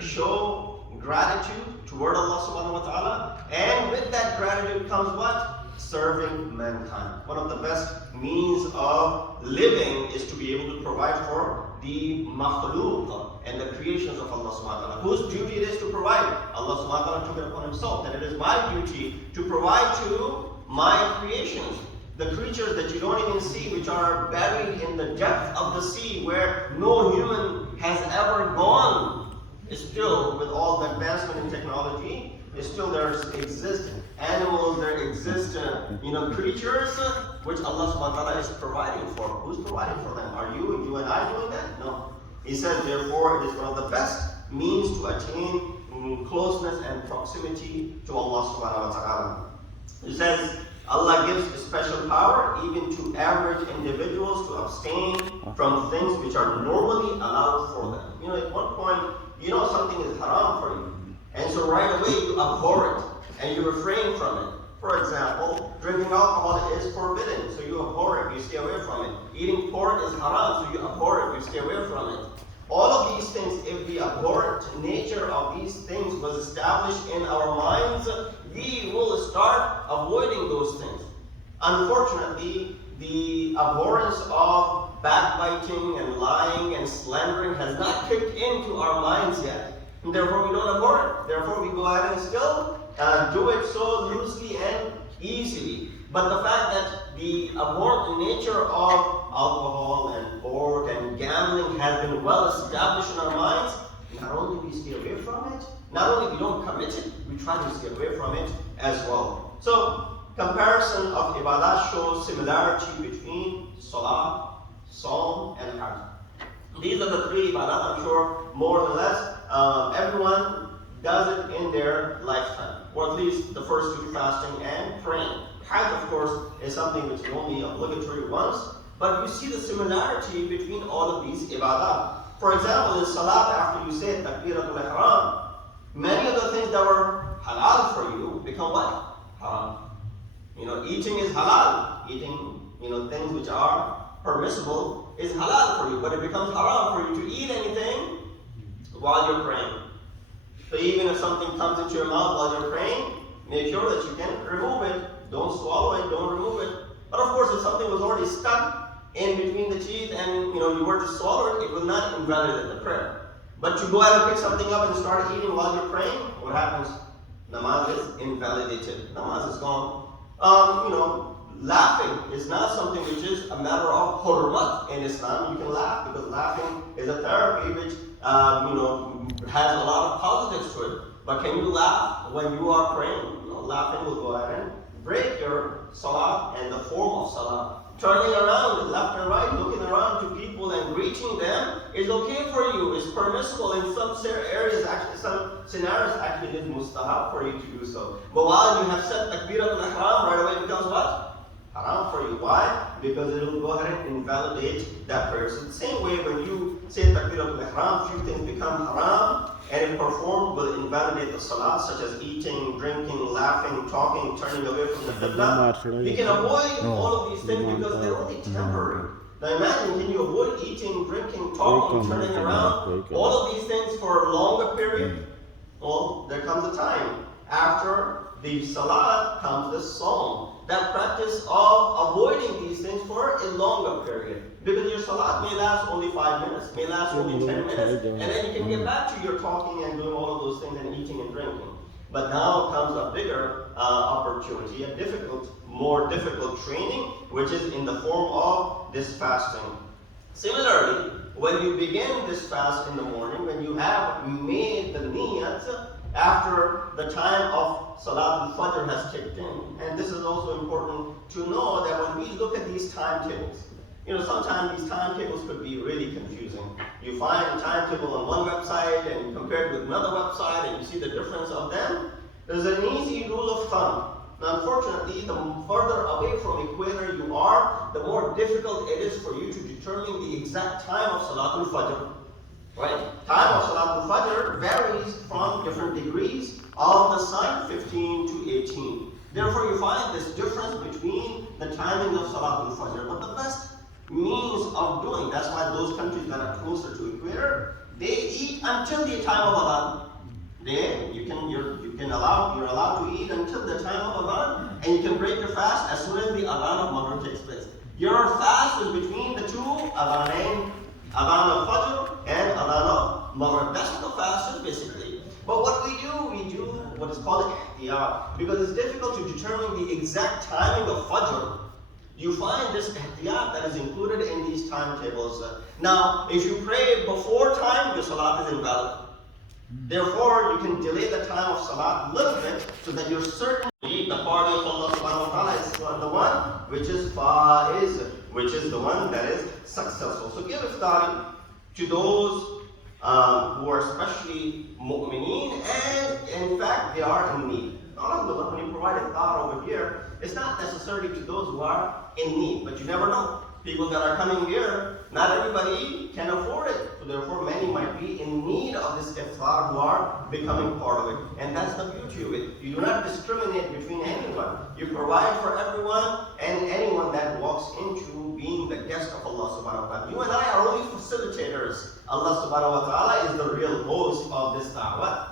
show gratitude toward Allah subhanahu wa ta'ala, and with that gratitude comes what? Serving mankind. One of the best means of living is to be able to provide for the makhluq and the creations of Allah subhanahu wa ta'ala. Whose duty it is to provide? Allah subhanahu wa ta'ala took it upon himself, that it is my duty to provide to my creations. The creatures that you don't even see, which are buried in the depth of the sea, where no human has ever gone, is still, with all the advancement in technology, is still there exist animals, there exist creatures which Allah subhanahu wa ta'ala is providing for. Who's providing for them? Are you and I doing that? No. He says, therefore, it is one of the best means to attain closeness and proximity to Allah subhanahu wa ta'ala. He says, Allah gives special power even to average individuals to abstain from things which are normally allowed for them. At one point, something is haram for you. And so right away you abhor it and you refrain from it. For example, drinking alcohol is forbidden, so you abhor it, you stay away from it. Eating pork is haram, so you abhor it, you stay away from it. All of these things, if the abhorrent nature of these things was established in our minds, we will start avoiding those things. Unfortunately, the abhorrence of backbiting and lying and slandering has not kicked into our minds yet. And therefore, we don't abhor it. Therefore, we go ahead and still do it so loosely and easily. But the fact that the abhorrent nature of alcohol and pork and gambling has been well established in our minds, not only we stay away from it, not only we don't commit it, we try to stay away from it as well. So, comparison of ibadah shows similarity between salah, saum, and hajj. These are the three ibadah, I'm sure more or less everyone does it in their lifetime, or at least the first two, fasting and praying. Hajj, of course, is something which is only obligatory once, but you see the similarity between all of these ibadah. For example, in salat, after you say takbiratul ihram, many of the things that were halal for you become what? Haram. Eating is halal. Eating, things which are permissible is halal for you, but it becomes haram for you to eat anything while you're praying. So even if something comes into your mouth while you're praying, make sure that you can remove it. Don't swallow it, don't remove it. But of course, if something was already stuck in between the teeth and you were to swallow it, it will not invalidate the prayer. But to go out and pick something up and start eating while you're praying, what happens? Namaz is invalidated. Namaz is gone. Laughing is not something which is a matter of hurmat in Islam. You can laugh because laughing is a therapy which has a lot of positives to it. But can you laugh when you are praying? Laughing will go ahead and break your salah and the form of salah. Turning around left and right, looking around to people and greeting them is okay for you, is permissible. In some areas, actually, some scenarios, actually, it is mustahab for you to do so. But while you have said takbiratul ihram, right away it becomes what? Haram for you. Why? Because it will go ahead and invalidate that prayer. So the same way when you say takbiratul ihram, few things become haram, and if performed will invalidate the salah, such as eating, drinking, laughing, talking, turning away from the qibla. We can avoid all of these things because they're only temporary. Now imagine, can you avoid eating, drinking, talking, turning around, all of these things for a longer period? Well, there comes a time after the salah comes the saum. That practice of avoiding these things for a longer period. Because your salat may last only 5 minutes, may last only 10 minutes, and then you can get back to your talking and doing all of those things and eating and drinking. But now comes a bigger opportunity, more difficult training, which is in the form of this fasting. Similarly, when you begin this fast in the morning, when you have made the niyat, after the time of Salat al-Fajr has kicked in. And this is also important to know that when we look at these timetables, sometimes these timetables could be really confusing. You find a timetable on one website and you compare it with another website and you see the difference of them. There's an easy rule of thumb. Now, unfortunately, the further away from equator you are, the more difficult it is for you to determine the exact time of Salat al-Fajr. Right? Time of Salat al-Fajr varies from different degrees of the sun, 15 to 18. Therefore, you find this difference between the timing of Salat al-Fajr. But the best means of doing, that's why those countries that are closer to equator, they eat until the time of Adhan. You're allowed to eat until the time of Adhan, and you can break your fast as soon as the Adhan of Maghrib takes place. Your fast is between the two Adhanain, Adhan of Fajr and Adhan of Maghrib. That's what the fast is basically. But what we do what is called ihtiyat, because it's difficult to determine the exact timing of Fajr. You find this ihtiyat that is included in these timetables. Now, if you pray before time, your salat is invalid. Therefore, you can delay the time of salat a little bit so that you're certain the pardon of Allah subhanahu wa ta'ala is the one which is faiz, which is the one that is successful. So give iftar to those who are especially mu'mineen, and in fact they are in need. Alhamdulillah, when you provide iftar over here, it's not necessarily to those who are in need, but you never know. People that are coming here, not everybody can afford it. So therefore, many might be in need of this iftar who are becoming part of it. And that's the beauty of it. You do not discriminate between anyone. You provide for everyone and anyone that walks into being the guest of Allah subhanahu wa ta'ala. You and I are only facilitators. Allah subhanahu wa ta'ala is the real host of this da'wah.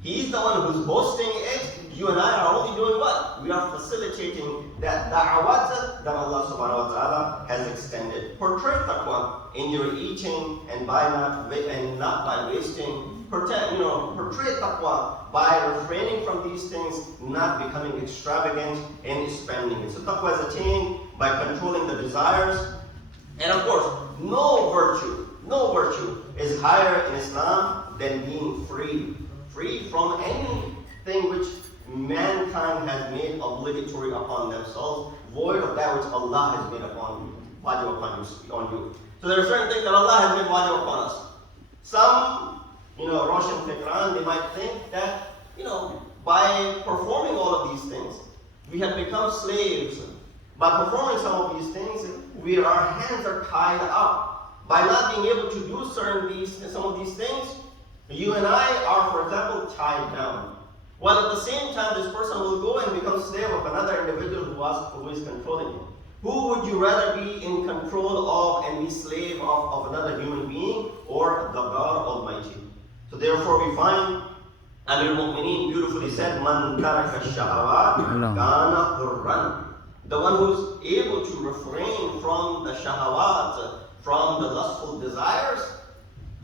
He's the one who's hosting it. You and I are only doing what? We are facilitating that da'wat that Allah subhanahu wa ta'ala has extended. Portray taqwa in your eating and not by wasting. Portray taqwa by refraining from these things, not becoming extravagant in spending it. So taqwa is attained by controlling the desires. And of course, no virtue is higher in Islam than being free from anything which mankind has made obligatory upon themselves, void of that which Allah has made upon you. So there are certain things that Allah has made wajib upon us. Some, Roshan Fikran, they might think that, by performing all of these things, we have become slaves. By performing some of these things, our hands are tied up. By not being able to do some of these things, you and I are, for example, tied down. While at the same time, this person will go and become slave of another individual who is controlling him. Who would you rather be in control of and be slave of another human being, or the God Almighty? So therefore we find Amir al-Mu'mineen beautifully said, Man taraka shahawat kana hurran. The one who's able to refrain from the shahawat, from the lustful desires.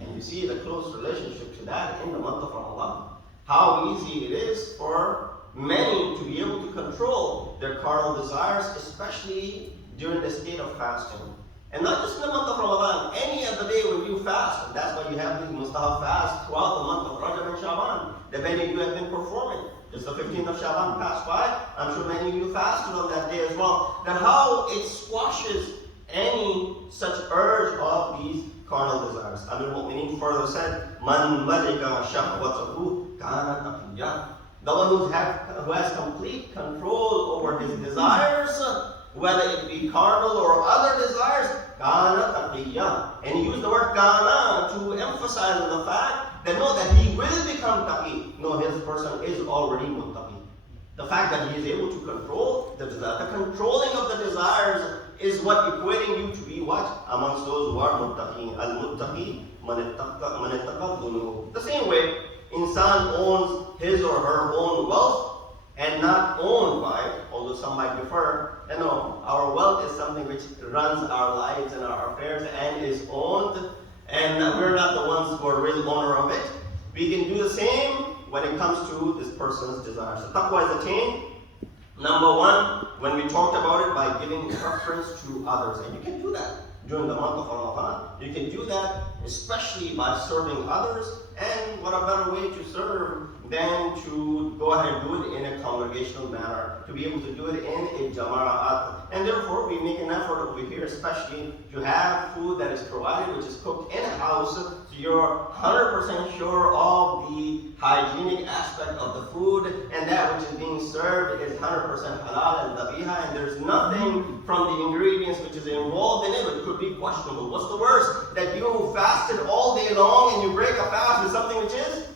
And you see the close relationship to that in the month of Ramadan. How easy it is for many to be able to control their carnal desires, especially during the state of fasting. And not just in the month of Ramadan, any other day when you fast. That's why you have these mustahab fasts throughout the month of Rajab and Shaban that many of you have been performing. Just the 15th of Shaban passed by. I'm sure many of you fasted on that day as well. That how it squashes any such urge of these carnal desires. Amir al-Mu'mineen further said, Man malika shahwatahu kana taqiyya. The one who has complete control over his desires, whether it be carnal or other desires, kana taqiyya. And he used the word kana to emphasize the fact that that he will become taqi. No, his person is already muttaqi. The fact that he is able to control the desire, the controlling of the desires is what equating you to be what? Amongst those who are muttaqi. Al-muttaqi man ittaqa dhunub. The same way, insan owns his or her own wealth and not owned by, although some might differ. No, our wealth is something which runs our lives and our affairs and is owned, and we're not the ones who are real owner of it. We can do the same when it comes to this person's desire. So taqwa is attained, number one, when we talked about it, by giving preference to others. And you can do that during the month of Ramadan. You can do that especially by serving others. And what a better way to serve than to go ahead and do it in a congregational manner, to be able to do it in a jama'at. And therefore, we make an effort over here, especially to have food that is provided, which is cooked in a house, so you're 100% sure of the hygienic aspect of the food, and that which is being served is 100% halal and dabiha, and there's nothing from the ingredients which is involved in it which could be questionable. What's the worst? That you fasted all day long and you break a fast with something which is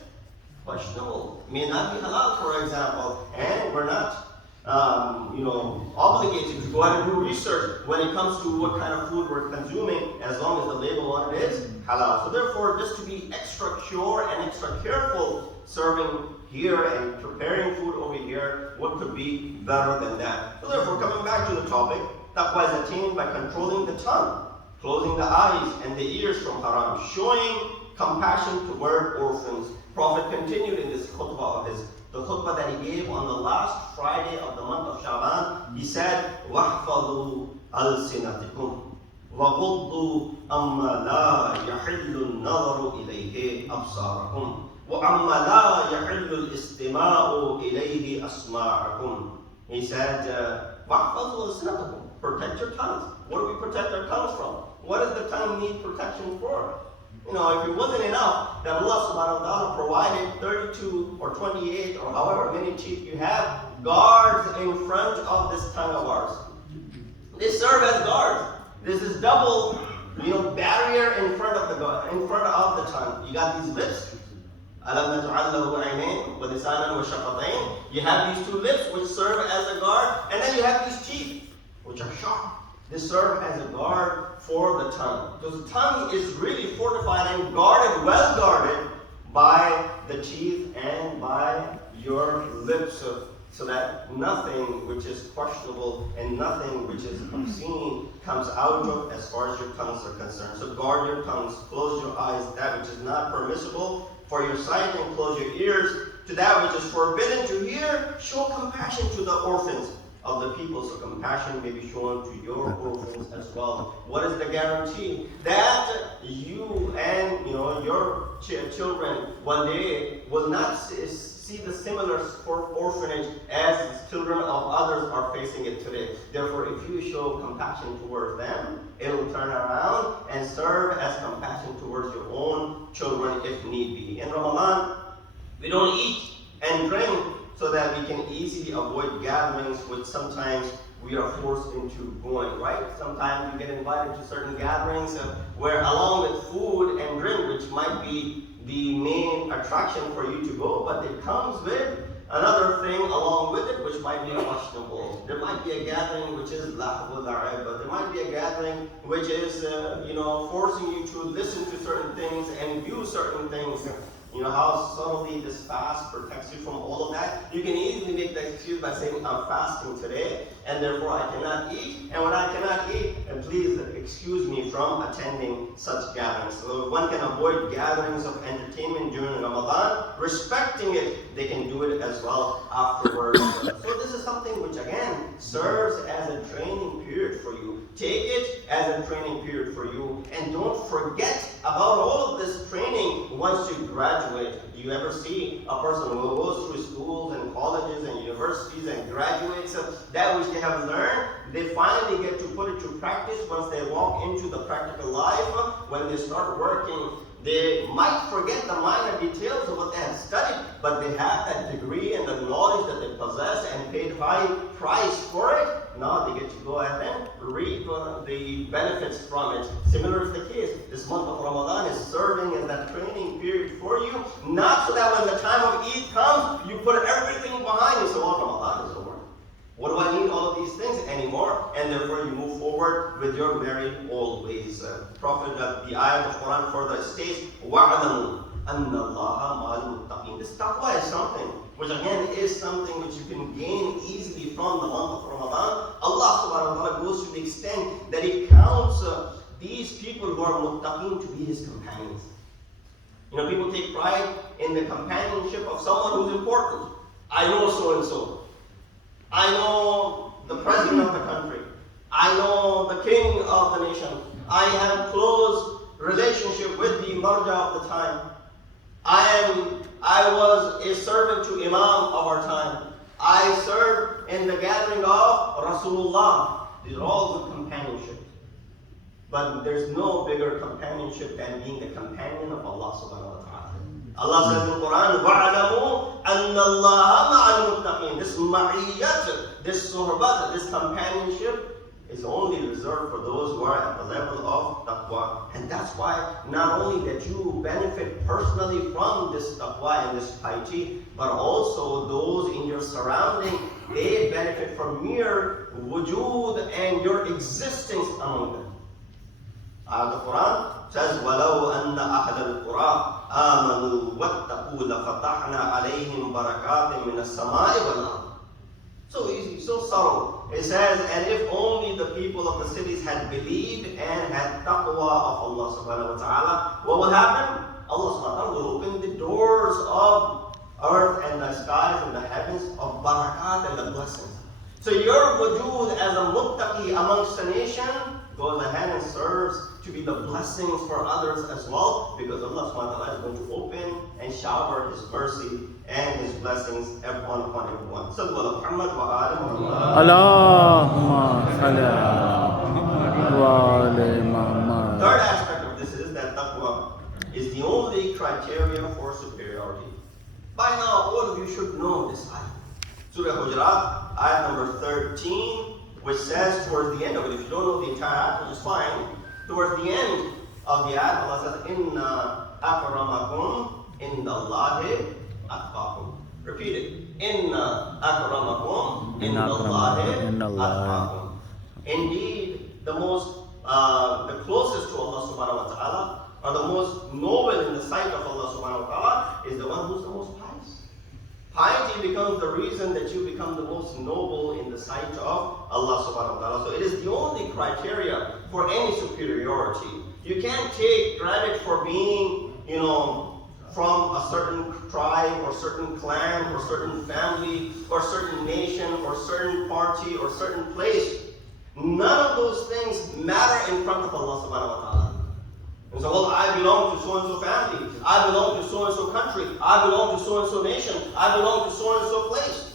questionable, may not be halal, for example, and we're not obligated to go out and do research when it comes to what kind of food we're consuming, as long as the label on it is halal. So therefore, just to be extra pure and extra careful serving here and preparing food over here, what could be better than that? So therefore, coming back to the topic, taqwa is attained by controlling the tongue, closing the eyes and the ears from haram, showing compassion toward orphans. Prophet continued in this khutbah of his, the khutbah that he gave on the last Friday of the month of Shaban. He said, وَاحْفَظُوا أَلْسِنَتِكُمْ وَغُضُّوا أَمَّا لَا يَحِلُّ النَّظَرُ إِلَيْهِ أَبْصَارَكُمْ وَأَمَّا لَا يَحِلُّ الْإِسْتِمَاعُ إِلَيْهِ أَسْمَاعَكُمْ. He said, وَاحْفَظُوا أَلْسِنَتِكُمْ. Protect your tongues. What do we protect our tongues from? What does the tongue need protection for? If it wasn't enough that Allah subhanahu wa ta'ala provided 32 or 28 or however many teeth you have, guards in front of this tongue of ours. They serve as guards. There's this double, barrier in front of the tongue. You got these lips. أَلَمْ نَجْعَلْ لَهُ عَيْنَيْنِ وَلِسَانًا وَشَفَتَيْنِ. You have these two lips which serve as a guard, and then you have these teeth which are sharp. They serve as a guard for the tongue. Because the tongue is really fortified and guarded, well guarded by the teeth and by your lips. So that nothing which is questionable and nothing which is obscene comes out of as far as your tongues are concerned. So guard your tongues, close your eyes, that which is not permissible for your sight, and close your ears to that which is forbidden to hear. Show compassion to the orphans of the people, so compassion may be shown to your orphans as well. What is the guarantee? That you and your children one day will not see the similar orphanage as children of others are facing it today. Therefore, if you show compassion towards them, it will turn around and serve as compassion towards your own children if need be. In Ramadan, we don't eat and drink so that we can easily avoid gatherings which sometimes we are forced into going, right? Sometimes we get invited to certain gatherings where along with food and drink, which might be the main attraction for you to go, but it comes with another thing along with it which might be questionable. There might be a gathering which is lahwul la'ib, but there might be a gathering which is forcing you to listen to certain things and view certain things. How subtly this fast protects you from all of that. You can easily make the excuse by saying, I'm fasting today, and therefore I cannot eat. And when I cannot eat, please excuse me from attending such gatherings. So one can avoid gatherings of entertainment during Ramadan, respecting it. They can do it as well afterwards. So this is something which again serves as a training period for you. Take it as a training period for you, and don't forget about all of this training once you graduate. Do you ever see a person who goes through schools and colleges and universities and graduates that which they have learned, they finally get to put it to practice once they walk into the practical life. When they start working, they might forget the minor details of what they have studied, but they have that degree and the knowledge that they possess and paid high price for it. Now they get to go ahead and reap the benefits from it. Similar is the case. This month of Ramadan is serving as that training period for you, not so that when the time of Eid comes, you put everything behind you. So, Ramadan is over. What do I need all of these things anymore? And therefore you move forward with your merry old ways. Prophet, the ayah of the Quran further states, وَعْلَمُوا أَنَّ اللَّهَ مَعَ الْمُتَّقِينَ. This taqwa is something which again is something which you can gain easily from the month of Ramadan. Allah subhanahu wa ta'ala goes to the extent that He counts these people who are muttaqeen to be His companions. People take pride in the companionship of someone who's important. I know so and so. I know the president of the country. I know the king of the nation. I have close relationship with the marja of the time. I was a servant to Imam of our time. I served in the gathering of Rasulullah. These are all good companionship. But there's no bigger companionship than being the companion of Allah subhanahu wa ta'ala. Allah says in the Quran, وَعْلَمُوا أَنَّ اللَّهَ مَعَ الْمُتَّقِينَ. This ma'iyyat, this suhbat, this companionship is only reserved for those who are at the level of taqwa. And that's why not only that you benefit personally from this taqwa and this piety, but also those in your surrounding they benefit from mere wujud and your existence among them. The Quran says, وَلَوْ أَنَّ أَهْلَ الْقُرَىٰ آمَنُوا وَاتَّقُوا لَفَتَحْنَا عَلَيْهِمْ بَرَكَاتٍ مِّنَ السَّمَاءِ وَالْأَرْضِ. So easy, so subtle. It says, and if only the people of the cities had believed and had taqwa of Allah subhanahu wa ta'ala, what will happen? Allah subhanahu wa ta'ala will open the doors of earth and the skies and the heavens of barakat and the blessings. So your wujud as a muttaqi amongst the nation goes ahead and serves to be the blessings for others as well, because Allah subhanahu wa ta'ala is going to open and shower His mercy and His blessings upon everyone. Sallallahu Muhammad wa ali Muhammad. Allahumma salli ala wa ali Muhammad. Third aspect of this is that taqwa is the only criteria for superiority. By now, all of you should know this ayah. Surah Hujurat, ayah number 13, which says towards the end of it, if you don't know the entire ayah, which is fine, towards the end of the ayah, Allah says, Inna akramakum indallahi atqakum. Repeat it. Inna akramakum indallahi atqakum. Indeed, the closest to Allah subhanahu wa ta'ala, or the most noble in the sight of Allah subhanahu wa ta'ala, is the one who's the most pious. Piety becomes the reason that you become the most noble in the sight of Allah subhanahu wa ta'ala. So it is the only criteria for any superiority. You can't take credit for being, from a certain tribe or certain clan or certain family or certain nation or certain party or certain place. None of those things matter in front of Allah subhanahu wa ta'ala. And so, well, I belong to so-and-so family. I belong to so-and-so country. I belong to so-and-so nation. I belong to so-and-so place.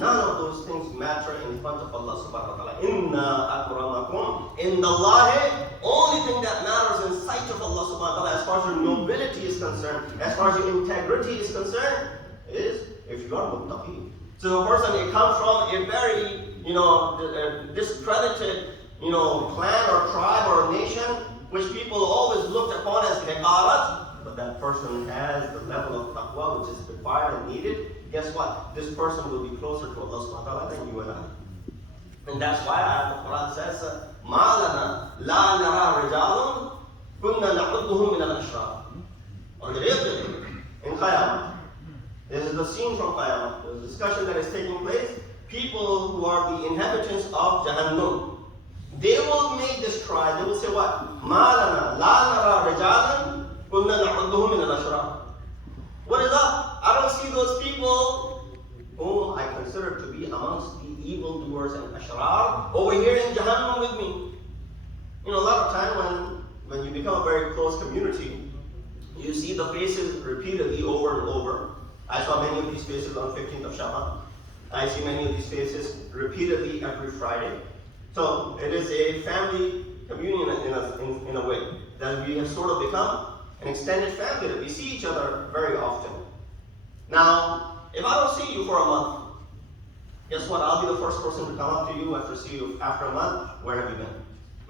None of those things matter in front of Allah subhanahu wa ta'ala. Inna akramakum indallahi. Only thing that matters in sight of Allah subhanahu wa ta'ala, as far as your nobility is concerned, as far as your integrity is concerned, is if you are muttaqi. So a person, it comes from a very, discredited, clan or tribe or nation, which people always looked upon as hiqarat, but that person has the level of taqwa which is required and needed. Guess what? This person will be closer to Allah subhanahu wa ta'ala than you and I. And that's why the Quran says, Molana la nara rijalun kunna na'udduhum min al-ashrar. On the day of judgment, in Qiyamah, this is the scene from Qiyamah, the discussion that is taking place. People who are the inhabitants of Jahannam, they will make this cry. They will say what? Malana la nara rijalan kunna na'udduhum min al-ashrar. What is up? I don't see those people whom I consider to be amongst the evildoers and ashrar over here in Jahannam with me. A lot of time when you become a very close community, you see the faces repeatedly over and over. I saw many of these faces on 15th of Shaban. I see many of these faces repeatedly every Friday. So it is a family communion in a way that we have sort of become an extended family, that we see each other very often. Now, if I don't see you for a month, guess what? I'll be the first person to come up to you after see you after a month. Where have you been?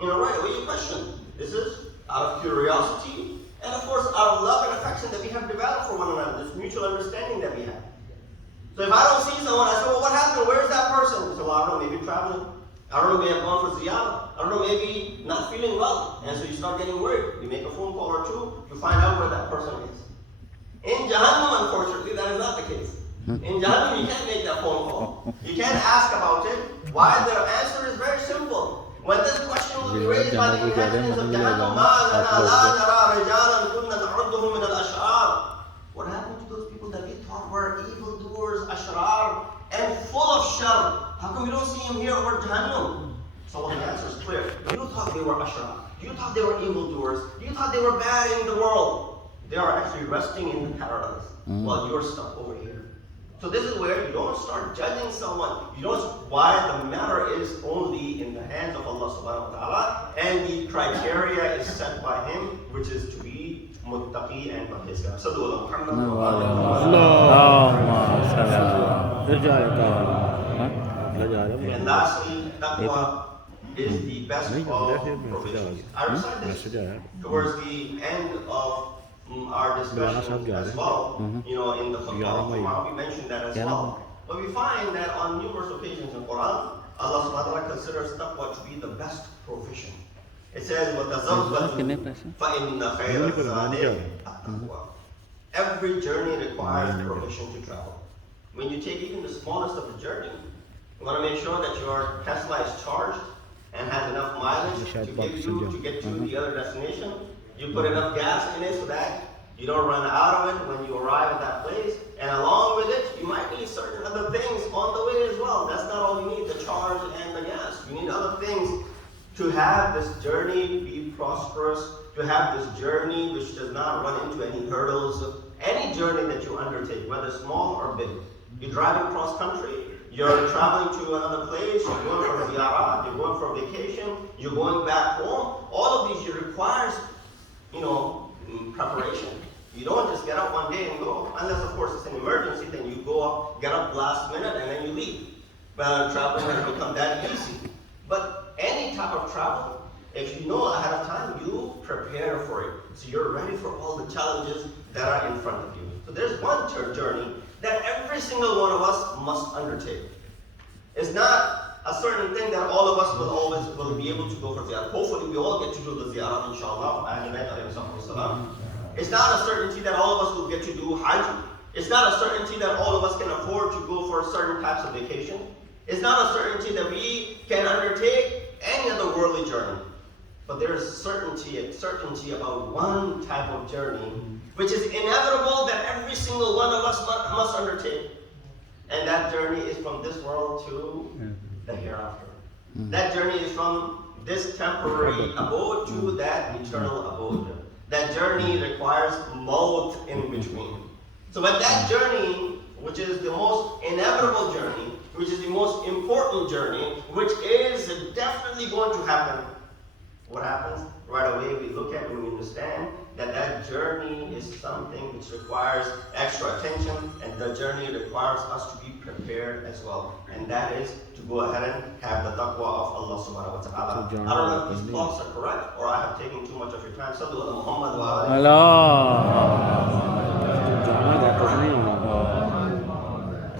Right away you question. This is out of curiosity and of course out of love and affection that we have developed for one another, this mutual understanding that we have. So if I don't see someone, I say, well, what happened? Where's that person? I say, well, I don't know, maybe traveling. I don't know, maybe I've gone for ziyarah. I don't know, maybe not feeling well. And so you start getting worried. You make a phone call or two, you find out where that person is. In Jahannam, unfortunately, that is not the case. In Jahannam, you can't make that phone call. You can't ask about it. Why? The answer is very simple. When this question will be raised by the inhabitants of Jahannam, what happened to those people that we thought were evildoers, ashrar, and full of shar? How come we don't see him here over Jahannam? So the answer is clear. You thought they were ashrar. You thought they were evildoers. You thought they were bad in the world. They are actually resting in the paradise while you're stuck over here. So this is where you don't start judging someone. You don't. Why? The matter is only in the hands of Allah subhanahu wa ta'ala, and the criteria is set by Him, which is to be muttaqi and parhezgar. Sallallahu Muhammad wa alihi. And lastly, taqwa is the best of provisions. I recite this towards the end of our discussion as well. In the khutbah, we mentioned that as well. But we find that on numerous occasions in Quran, Allah subhanahu wa ta'ala considers taqwa to be the best profession. It says, وَتَزَوَّدُوا فَإِنَّ خَيْرَ الزَّادِ التَّقْوَى. Every journey requires permission to travel. When you take even the smallest of the journey, you want to make sure that your Tesla is charged and has enough mileage to get to the other destination. You put enough gas in it so that you don't run out of it when you arrive at that place. And along with it, you might need certain other things on the way as well. That's not all you need, the charge and the gas. You need other things to have this journey be prosperous, to have this journey which does not run into any hurdles. Any journey that you undertake, whether small or big. You're driving cross country, you're traveling to another place, you're going for a ziyarah, you're going for a vacation, you're going back home. All of these requires, preparation. You don't just get up one day and go, unless of course it's an emergency, then you go up, get up last minute and then you leave. But traveling has become that easy. But any type of travel, if you know ahead of time, you prepare for it. So you're ready for all the challenges that are in front of you. So there's one journey that every single one of us must undertake. It's not a certain thing that all of us will be able to go for ziyarah. Hopefully we all get to do the ziyarah, inshallah. It's not a certainty that all of us will get to do hajj. It's not a certainty that all of us can afford to go for certain types of vacation. It's not a certainty that we can undertake any other worldly journey. But there is certainty about one type of journey, which is inevitable that every single one of us must undertake. And that journey is from this world to the hereafter. That journey is from this temporary abode to that eternal abode. That journey requires maut in between. So but that journey, which is the most inevitable journey, which is the most important journey, which is definitely going to happen, what happens? Right away we look at when we understand that journey is something which requires extra attention, and the journey requires us to be prepared as well. And that is to go ahead and have the taqwa of Allah subhanahu wa ta'ala. I don't know if these thoughts are correct or I have taken too much of your time. Sallu ala Muhammad wa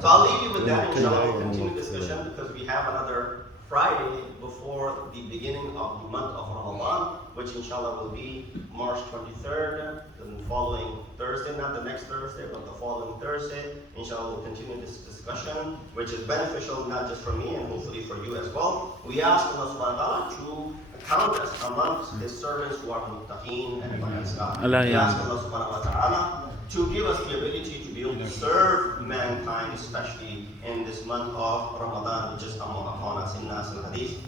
So I'll leave you with that, inshallah. We'll continue discussion because we have another Friday before the beginning of the month of Ramadan, which inshallah will be March 23rd, the following Thursday, not the next Thursday, but the following Thursday. Inshallah, we'll continue this discussion, which is beneficial not just for me and hopefully for you as well. We ask Allah subhanahu wa ta'ala to count us amongst His servants who are muttaqeen and mu'mineen. We ask Allah subhanahu wa ta'ala to give us the ability to be able to serve mankind, especially in this month of Ramadan, which is upon us in Nas al-Hadith.